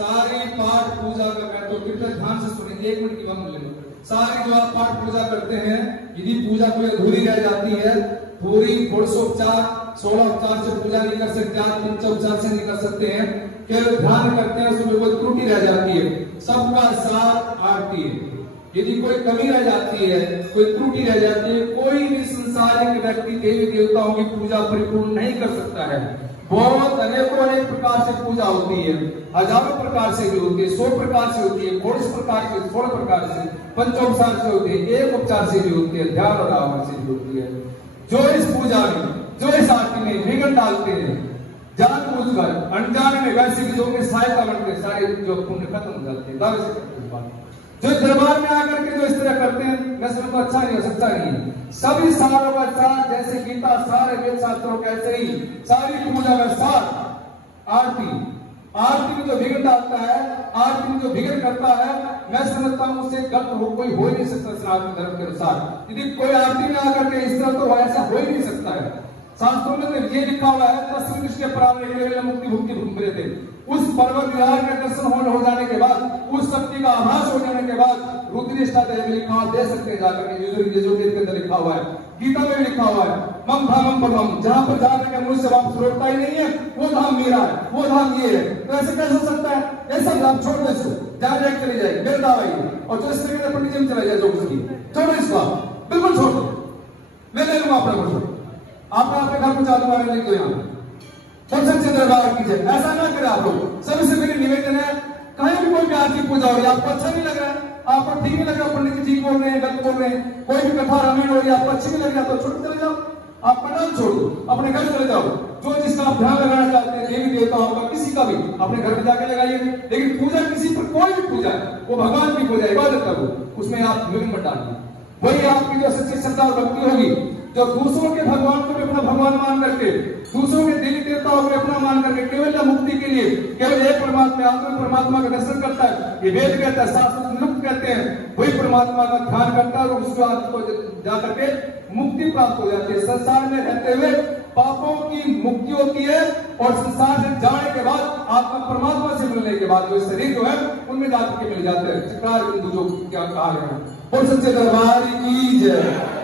सारी पाठ पूजा का मैं तो कृपया ध्यान से सुनेंगे, 1 मिनट की वक्त ले लो। सारी जो आप पाठ पूजा करते हैं, यदि पूजा कोई अधूरी रह जाती है, पूरी षोडशोपचार 16 उपचार से पूजा नहीं कर सकते, आप पंचोपचार से नहीं कर सकते हैं, केवल ध्यान करते हैं, उसमें कोई त्रुटि रह जाती है, सबका साथ आरती है। यदि कोई कमी रह जाती है, कोई त्रुटि रह जाती है, कोई भी संसारिक व्यक्ति देवी देवताओं की पूजा परिपूर्ण नहीं कर सकता है। बहुत अनेकों प्रकार से पूजा होती है, हजारों प्रकार से भी होती है, 100 प्रकार से होती है, 40 प्रकार से, 16 प्रकार से, पंचोपचार से होती है, 1 उपचार से भी होती है, ध्यान और आवाहन से भी होती है। जो इस पूजा में, जो इस आरती में विघ्न डालते हैं, जानबूझकर अनजाने में, वैसे भी जो उनकी सहायता बनते, सारे जो पुण्य खत्म हो जाते हैं, दावे से करते हैं। जो दरबार में आकर के जो इस तरह करते हैं, मैं समझता हूं अच्छा नहीं हो सकता नहीं। सभी सारों का सार, जैसे गीता सारे वेद शास्त्रों का, ऐसे ही सारी पूजा का सार आरती में जो विघ्न डालता है, आरती में जो विघ्न करता है, मैं समझता हूं उससे गलत कोई हो ही नहीं सकता सनातन धर्म के अनुसार। यदि कोई आरती में आकर के इस तरह, तो ऐसा हो ही नहीं सकता है। शास्त्रों में तो ये लिखा हुआ है, तस्वीर कृष्ण प्राण मुक्ति भुक्ति भुक्ति थे। उस पर्वत विहार के दर्शन हो जाने के बाद, उस शक्ति का आभास हो जाने के बाद, रुद्रिष्ठा लिखा दे सकते हैं जाकर के, यजुर्वेद के अंदर लिखा हुआ है, गीता में भी लिखा हुआ है, मम धामम परमम, जहां पर जाकर के मनुष्य वापस लौटता ही नहीं है, वो धाम मेरा है, वो धाम ये है। तो ऐसे कैसे हो सकता है? ऐसा धाम छोड़ दे, जहां जाए चले जाए, मेरा दावा ही। और जो इस तरीके से पंडित जी में चला जाए, जो उसकी छोड़ो, इसको बिल्कुल छोड़ दो, मैं ले लूंगा अपना कुछ, आप अपने घर को चालू मारने लिख दो, यहाँ सबसे दरबार कीजिए, ऐसा ना करें आप लोग। सभी से मेरी निवेदन है, कहीं भी कोई प्यार की पूजा हो रही है, आपको अच्छा नहीं लग रहा है, आपको ठीक नहीं लग रहा, पंडित जी बोल रहे हैं, गलत बोल रहे हैं, कोई भी कथा रामायण हो रही है, आपको अच्छी नहीं लग रहा, तो छोड़ चले जाओ, आप पंडाल छोड़ दो, अपने घर चले जाओ। जो जिसका आप ध्यान लगाना चाहते हैं, देवी देवताओं का, किसी का भी अपने घर में जाके लगाइए। लेकिन पूजा किसी पर, कोई भी पूजा है, वो भगवान की पूजा, इबादत करो, उसमें आप विघ्न मत डालिए। वही आपकी जो सच्ची श्रद्धा और भक्ति होगी, जो दूसरों के भगवान को भी अपना भगवान मान करके, दूसरों के देवी देवताओं को अपना मान करके, केवल मुक्ति के लिए केवल एक परमात्मा, आत्मा परमात्मा का दर्शन करता है, ये वेद कहता है, शास्त्र मुक्त कहते हैं, वही परमात्मा का ध्यान करता है और उसको जाकर के मुक्ति प्राप्त हो जाती है। संसार में रहते हुए पापों की मुक्ति होती है, और संसार से जाने के बाद, आत्मा परमात्मा से मिलने के बाद, जो शरीर जो है उनमें जाकर के मिल जाते हैं। चित्रार बिंदु जो क्या कहा गया, और सच्चे दरबार की जय।